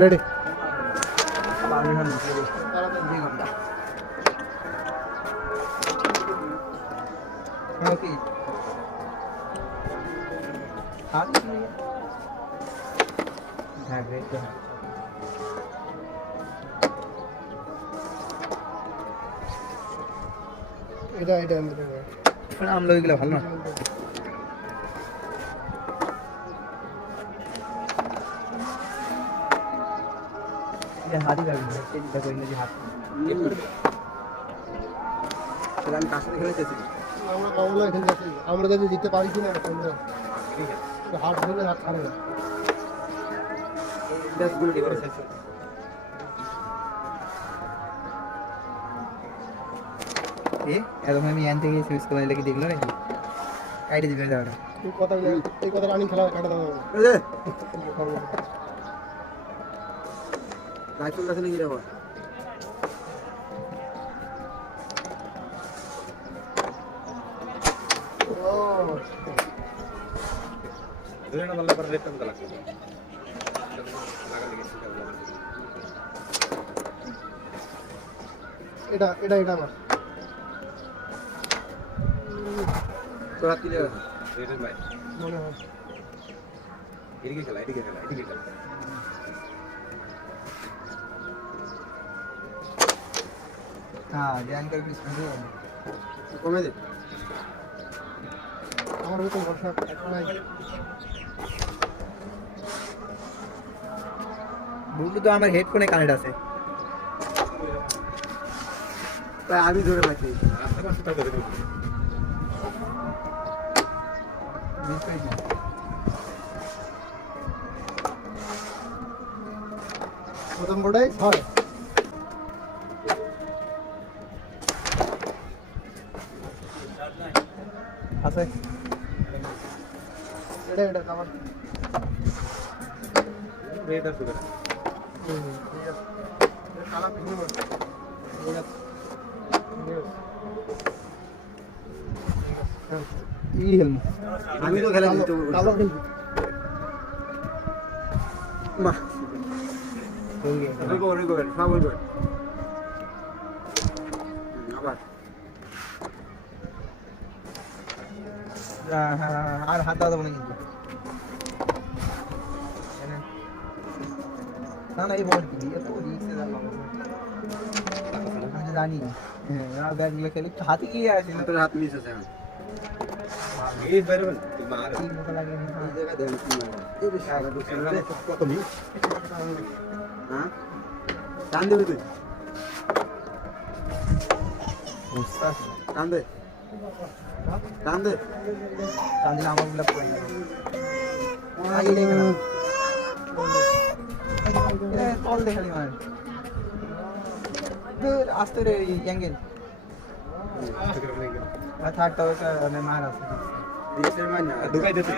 Ready এটা এটা আমলো এগুলো ভালো না হাতি আমরা যদি জিততে পারি কিনা হাত ধরে হাত ছাড়ে না আমি এন থেকে সুইচ করে লেগে দেখলো নাকি কাইটে দিবে যাওয়াটা এই কথা রানিং খেলা কাটা দাও রাইফেল কাছে নিয়ে যাবো এটা এটা এটা আমার তোর হাত দিলে মনে হয় এদিকে খেলা হ্যাঁ ধ্যান করে পিস কমে দে আমার ভিতরে ভরসা নাই বুঝলি তো আমার হেডফোনে কানেক্ট আছে তাই আমি ধরে রাখি প্রথম বোর্ডে হয় আছে এটা এটা আমার রেড আছে আমি তো খেলা আর হাত দেওয়া যাবো না কিন্তু না না এই বোর্ড কি এত রিক্সে আমি জানি হ্যাঁ ব্যাগগুলো খেলে একটু হাতে গিয়ে আসে না তোর হাত মিস আছে এই বাইরে মার এই মতো লাগে এই জায়গা দেন কি মার এই বেশি আগে দুসরা কত মি হ্যাঁ টান দেবে তুই উস্তাদ টান দে টান দে টান দিলে আমার গুলা পড়ে যাবে আগে দেখে না তল দেখালি মার আস্তে রে অ্যাঙ্গেল থাকটা ওটা মার আছে রিসের মার না ঢুকাই দে তুই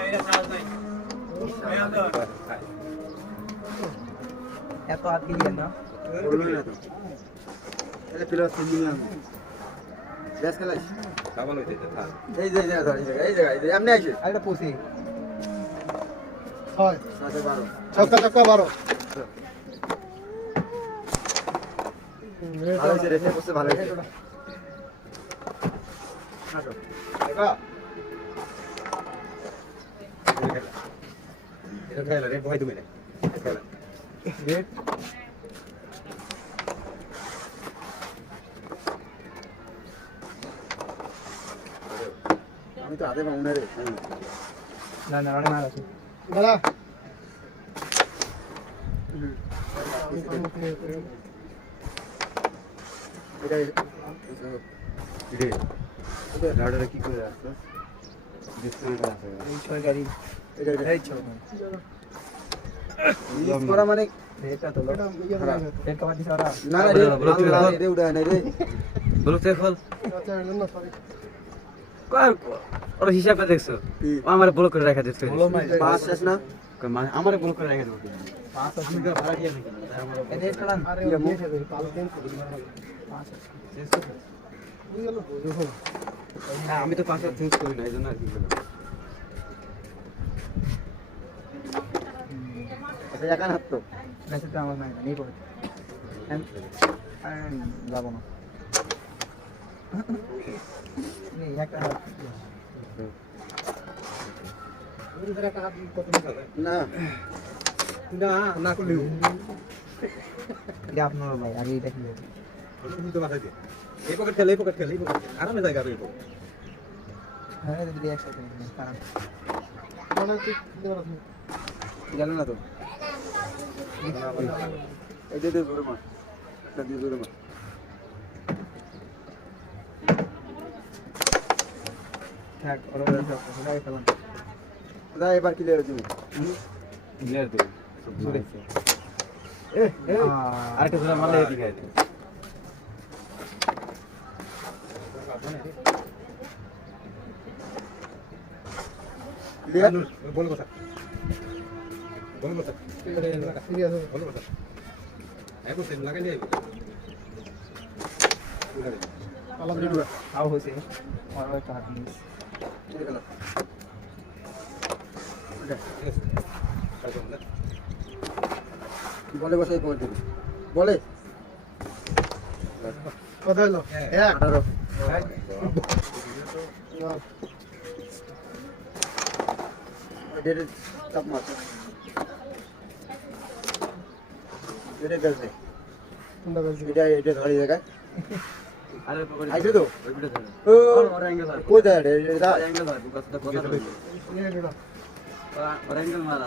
এত হাত গিয়ে না বললো না তো তাহলে প্লাস 3 দিন আমি ব্যাস খেলাইছ ডাবল হইছে থাক এই যে এমনি আইছে আরেকটা পৌঁছে হয় 12 ছক্কা ছক্কা 12 ভালো হইছে রেসে বসে ভালো হইছে আসো দেখা এটা খেলা রে ভয় তুমি না খেলা রেড আমি তো আদে বাউন্ডার রে না না অনেক মার আছে দাদা এটা এটা লাউডারে কি করে আসছে ডিসকানেক্ট আছে এই ছয় গাড়ি এটা এই ছয় ইউজ করা মানে এটা তো এটা ইয়া না এর কাবা দিছ ওরা না রে রে উড়া না রে বলো তে খোল আচ্ছা জন্য সরি কার ওর হিসাবটা দেখছো আমারে ব্লক করে রাখা দিচ্ছে পাঁচ শেষ না মানে আমারে ব্লক করে রাখা দিচ্ছে পাঁচ আছে না ভাড়া দিয়ে নাকি এটা চালান আরে নিয়ে যাবে কাল দিন পাঁচ শেষ বুঝ গেল বুঝো না আমি তো পাঁচটা চেঞ্জ করি না এইজন্য আর কি বললাম আচ্ছা একা হাত তো মেসেজ তো আমার নাই নেই পড়ে যাবো না নেই একটা হাত না না না করলেও এটা আপনার ভাই আগে এটা কি এই পকেট খেলে আরামে জায়গা রইব হ্যাঁ দিদি একসাথে কারণ মানে গেল না তো এটা দিয়ে ধরে মার এটা দিয়ে ধরে মার থাক ওরা ওরা খেলাম দা এবার কি লেগে তুমি ক্লিয়ার তো জোরে আরেকটা জোড়া মারলে এদিকে আয়। ক্লিয়ার বল কথা সিরিয়াস বল কথা এখন সেম লাগাই নিয়ে আলাদা ভিডিও আও হইছে আর একটা হাত নিস বলে বসাই করে দিবি বলে কথা হলো এক 18 ডেরে চাপ মার ডেরে গেছে সুন্দর বলছি এটা ধরে জায়গা আরে পকেটে আইছে তো ওই ভিডিও ধরে ও ওর অ্যাঙ্গেল আর কই যায় এটা অ্যাঙ্গেল আর কথা কথা ওর অ্যাঙ্গেল মারা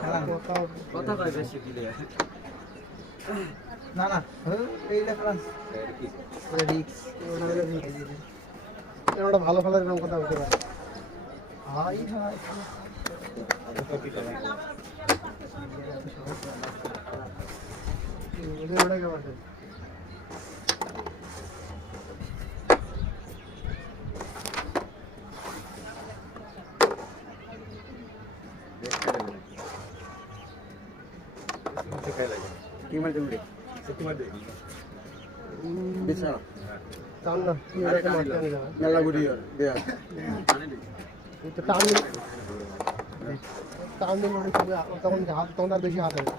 কথা কয় বেশি দিলে না না এইটা ফ্রান্স রিক্স ওটা ভালো খেলার এরকম কথা বলতে পারে হাই হাই ওটা কেমন আছে কি মার দেবি বিছানা টান না তুই এটা মারতে নিয়ে যাবে মেলা গুড়ি দেয়া এটা টান টান দিন মানে তখন হাত তখন আর বেশি হাত হবে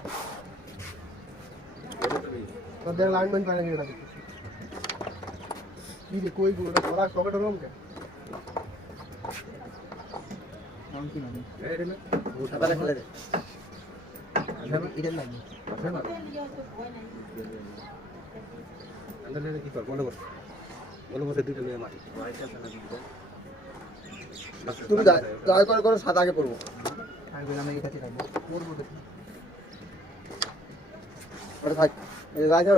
তাদের লাইনম্যান পারে এটা কি রে কই গুলো পড়া পকেটে রম কে নাম কি মানে এটা না সাদা খেলে দে এটা লাগে আন্দাজে কি কর বলে বসে দুটো নিয়ে মারি তুমি জয় করে সাদা আগে পড়বো আর বলে আমি এটাতে রাখবো পড়বো দেখি ওটা থাক এই রাখো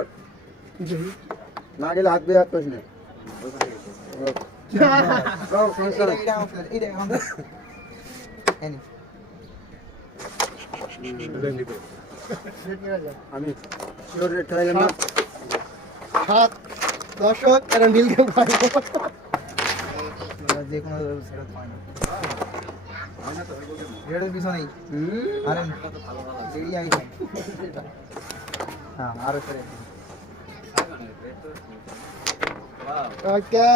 না গেলে হাত বের হাত করিস না আমি শিওর রেট খেলাইলাম না সাত দর্শক এরা নীল গেম পাইব যে কোনো সেরত পায় না রেডের পিছনেই আরে দেরি আই হ্যাঁ আরো করে ওকে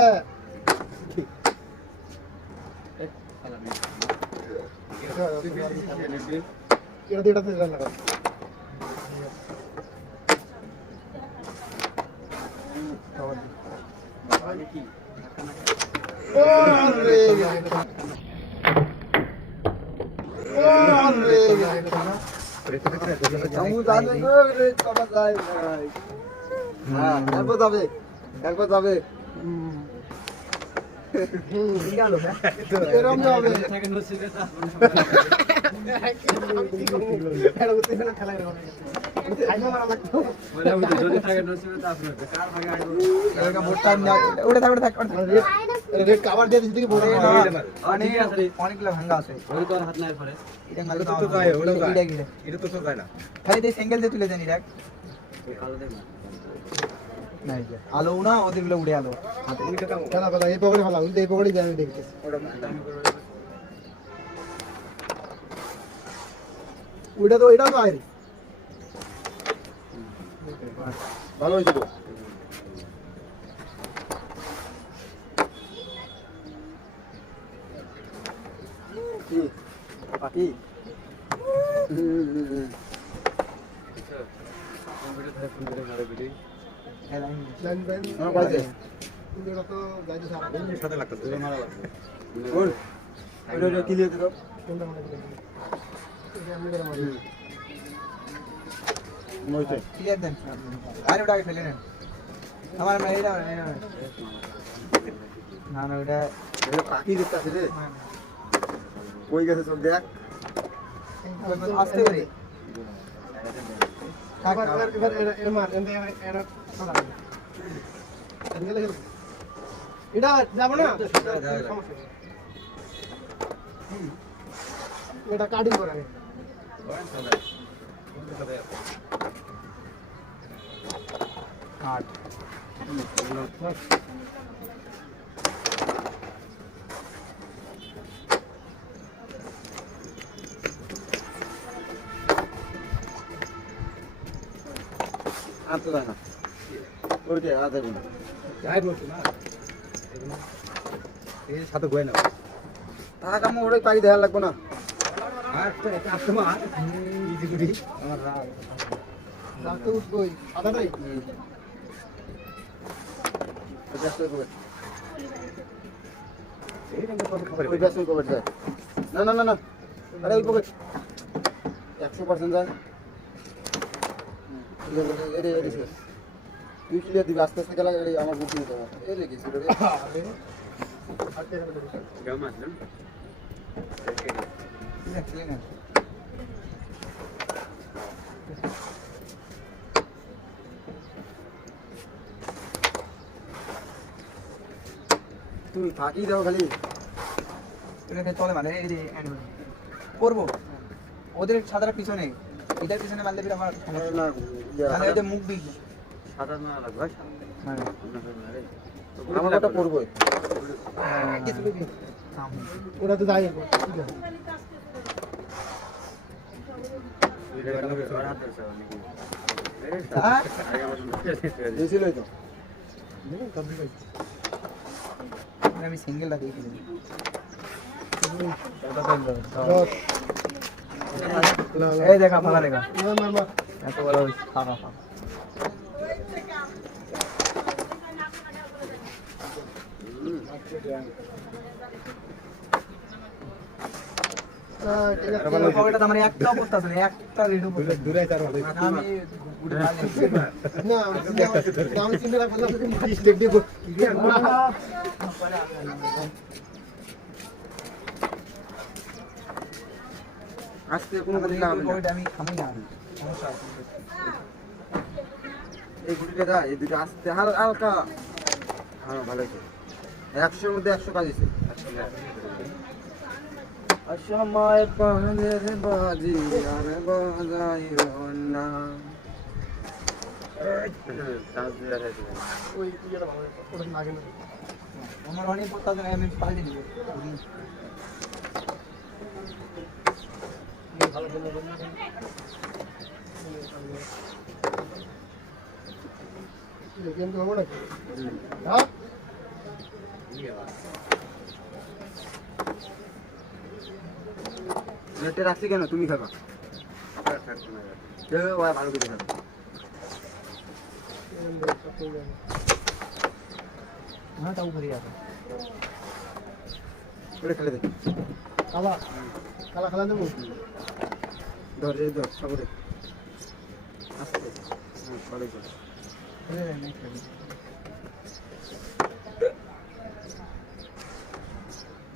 এটা দুটাতে লাগা কামু জানে গো রে কবা যায় ভাই হ্যাঁ একবার যাবে এরম যাবে সেকেন্ড হচ্ছে বলে আমি যদি থাকে নসিবে তা আপনার কার ভাগে আইবো এরকম মোটা ওটা থাক রেড কভার দিয়ে দিতে কি বলে অনেক আছে রে অনেকগুলো ভাঙা আছে ওই তো আর হাত নাই পড়ে এটা খালি ওটা তো যায়, ওটা যায়। এটা গিরে এটা তো যায় না খালি এই সিঙ্গেল দিয়ে তুলে দেনি দেখ কালো দেখ না নাই আলো না ওদের গুলো উড়ে আলো হাতে খেলা খেলা এই পকেটে খেলা উল্টে এই পকেটে যাবে দেখতেছি ওইটা তো আইরে ভালো হয়েছে তো কি পাখি কম্পিউটার ধরে ফোন করে মারে ভিডিও লাইন বাইন আমার বাড়িতে কিন্তু এটা তো যাইতে স্যার এর সাথে লাগতো তুই মারা লাগতো কোন ওটা কি লিয়ে দিল কোনটা মনে করেন এটা আমি করে মারি মইতে ক্লিয়ার দেন আর ওটা আগে ফেলে নেন আমার না এটা না না ওটা এটা পাখি দেখতাছে রে কই গেছে সব দেখ আস্তে করে এবার এর মার এটা এটা যাব না এটা কাটিং করে কাট আর তো না ওর কে আদা গুণ যাই বলছো না এর সাথে গোয় না টাকা কাম ওরে পাই দেয়া লাগবে না আর তো এটা আত্মা ইজি করি আমার রাগ রাতে উঠবই আদাটাই এটা তো কই এই রকম কত খবর ওই ব্যস্ত কই যায় না না না না আরে ওই পকেট 100% যায় এরে এরে শেষ তুই ক্লিয়ার দিবি আস্তে আস্তে গেলা গাড়ি আমার বুক নিতে হবে এই লেগেছি রে গাম আসলাম ফেলে নেন তুমি ফাঁকি দাও খালি এটাকে চলে মানে এই যে করবো ওদের সাদার পিছনে এটার পিছনে মারলে ফির আমার না মানে ওই যে মুখ দিক সাদা না লাগবে হ্যাঁ আমার কথা পড়বই ওরা তো যাই দিয়েছিলই তো আমি সিঙ্গেলটা দিয়ে খেলি এই দেখা ফাঁকা দেখা এত বড় ফাঁকা ফাঁকা পকেটে আমার একটা অবস্থা আছে না, একটা রেডু দূরে তার ভালো আমি গুড়ি পালি না আমি চিন্তা করলাম স্টেক দিব আজকে কোনো কাজ না পকেটে আমি খামি না সমস্যা আছে এই গুটিটা দা এই দুটো আস্তে হালকা হ্যাঁ ভালো হয়েছে 100 মধ্যে 100 কাজ হয়েছে সময় পাহাড়ের বাজি আর বাজাইও না ওই ইয়েটা ভালো ওটা লাগে না আমার অনেক পড়তে আছে আমি পালি দিব ভালো জন্য গেম তো হবে না হ্যাঁ নেটে রাখছি কেন তুমি খাবা কেউ ওই ভালো করে খাবে না তাও করি আছে ওটা খেলে দে কালা কালা খেলা দেবো ধর এই ধর সবরে আস্তে হ্যাঁ ভালো করে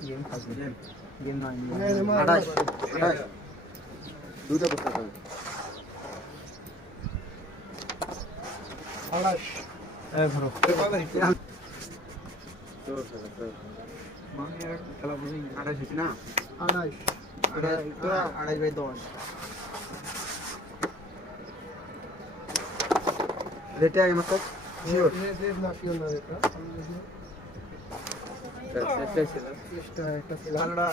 গেম খাবি গেম না 28 দুটো করতে হবে আলাস এই ধরো মানে খেলা বুঝি 28 হচ্ছে না আলাস এটা 2.5/10 রেটে আগে মাত্র শিওর রেড না শিওর না এটা একটা ছিল ভালোটা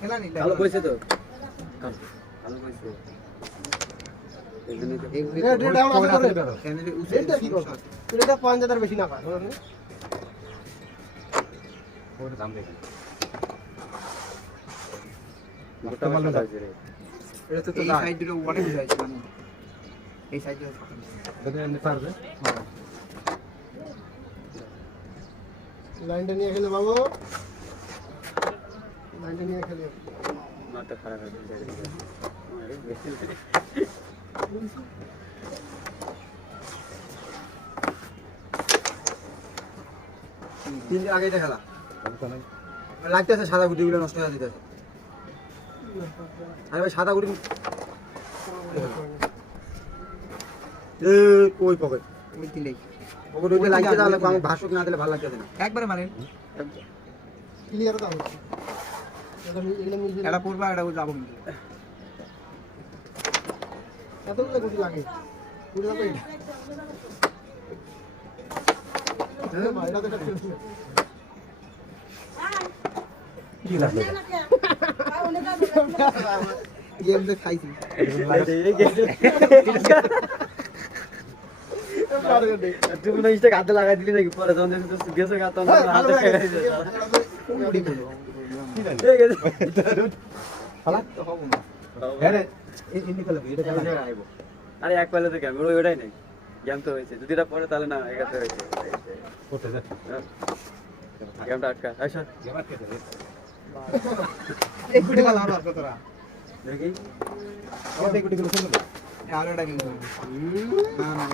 খেলা নি ভালো কইছে তো ভালো কইছে রেড রেড ডাউন আছে করে ক্যানেডি রেডটা কি করছ এটা 5000 বেশি না পায় ওর দাম দেখেন গোটা মাল যাচ্ছে রে এটা তো এই সাইড দুটো অনেক যাইছে মানে এই সাইডে যদি এমনি পারবে লাইনটা নিয়ে খেলে বাবু, লাইনটা নিয়ে খেলে। মাথা খারাপ হয়ে গেছে তিন দিন আগেই খেলা লাগতেছে সাদা গুটিগুলো নষ্ট হয়ে যেতেছে আরে ভাই সাদা গুটি কই পকেট ওই দিলেই পকেট ওইটা লাগছে তাহলে আমি ভাষক না দিলে ভালো লাগতেছে না একবারে মারেন ক্লিয়ার দাও। এগুলো মিলবে না। এটা পড়বা এটা যাবো কিন্তু এতগুলো গুটি লাগে। গুটি লাগে এটা। ভাই, এটা তো একটা খেলছে। কি লাগবে গেম তো খাইছি তুমি না ইনস্টা হাতে লাগাই দিলি নাকি পরে যখন দেখি গেছে গা তখন হাতে খেয়ে গেছে গুটি খেলো। এই গেছে খালা তো হবো না হ্যাঁ রে এমনি খেলা এটা খেলা আইবো আরে এক পালে তো গেম ওইটাই নেই গেম তো হয়েছে যদি এটা পরে তাহলে না এগাতে হয়েছে করতে যা গেমটা আটকা আচ্ছা গেমার খেতে এই গুটি খেলা আর কতরা দেখি আমাদের গুটিগুলো খেলবে আলোটা কিন্তু না না